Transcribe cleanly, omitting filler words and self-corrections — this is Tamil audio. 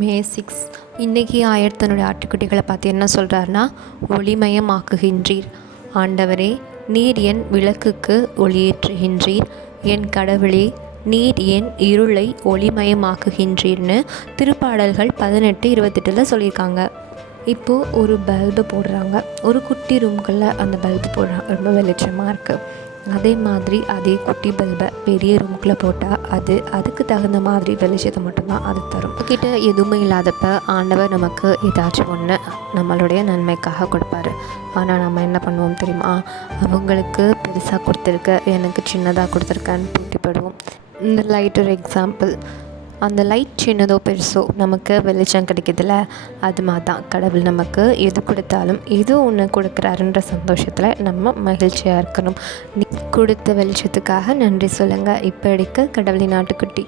மே 6 இன்றைக்கி தன்னுடைய ஆட்டுக்குட்டிகளை பார்த்து என்ன சொல்கிறாருன்னா, ஒளிமயமாக்குகின்றீர் ஆண்டவரே, நீர் என் விளக்குக்கு ஒளியேற்றுகின்றீர், என் கடவுளே, நீர் என் இருளை ஒளிமயமாக்குகின்றீர்னு திருப்பாடல்கள் 18:28 சொல்லியிருக்காங்க. இப்போது ஒரு பல்பு போடுறாங்க, ஒரு குட்டி ரூம்குள்ளே அந்த பல்பு போடுறாங்க, ரொம்ப வெளிச்சமாக இருக்குது. அதே மாதிரி அதே குட்டி பல்பை பெரிய ரூமுக்குள்ளே போட்டால் அதுக்கு தகுந்த மாதிரி வெளிச்சத்தை மட்டும்தான் அது தரும். கிட்ட எதுவுமே இல்லாதப்ப ஆண்டவர் நமக்கு ஏதாச்சும் ஒன்று நம்மளுடைய நன்மைக்காக கொடுப்பாரு. ஆனால் நம்ம என்ன பண்ணுவோம் தெரியுமா? அவங்களுக்கு பெருசாக கொடுத்துருக்க, எனக்கு சின்னதாக கொடுத்துருக்கேன்னு போட்டிப்படுவோம். இந்த லைட் ஒரு எக்ஸாம்பிள். அந்த லைட் சின்னதோ பெருசோ நமக்கு வெளிச்சம் கிடைக்கிதுல்ல, அது மாதிரி தான் கடவுள் நமக்கு எது கொடுத்தாலும் ஏதோ ஒன்று கொடுக்குறாருன்ற சந்தோஷத்தில் நம்ம மகிழ்ச்சியாக இருக்கணும். கொடுத்த வெளிச்சத்துக்காக நன்றி சொல்லுங்கள். இப்படிக்கு கடவுளின் ஆட்டுக்குட்டி.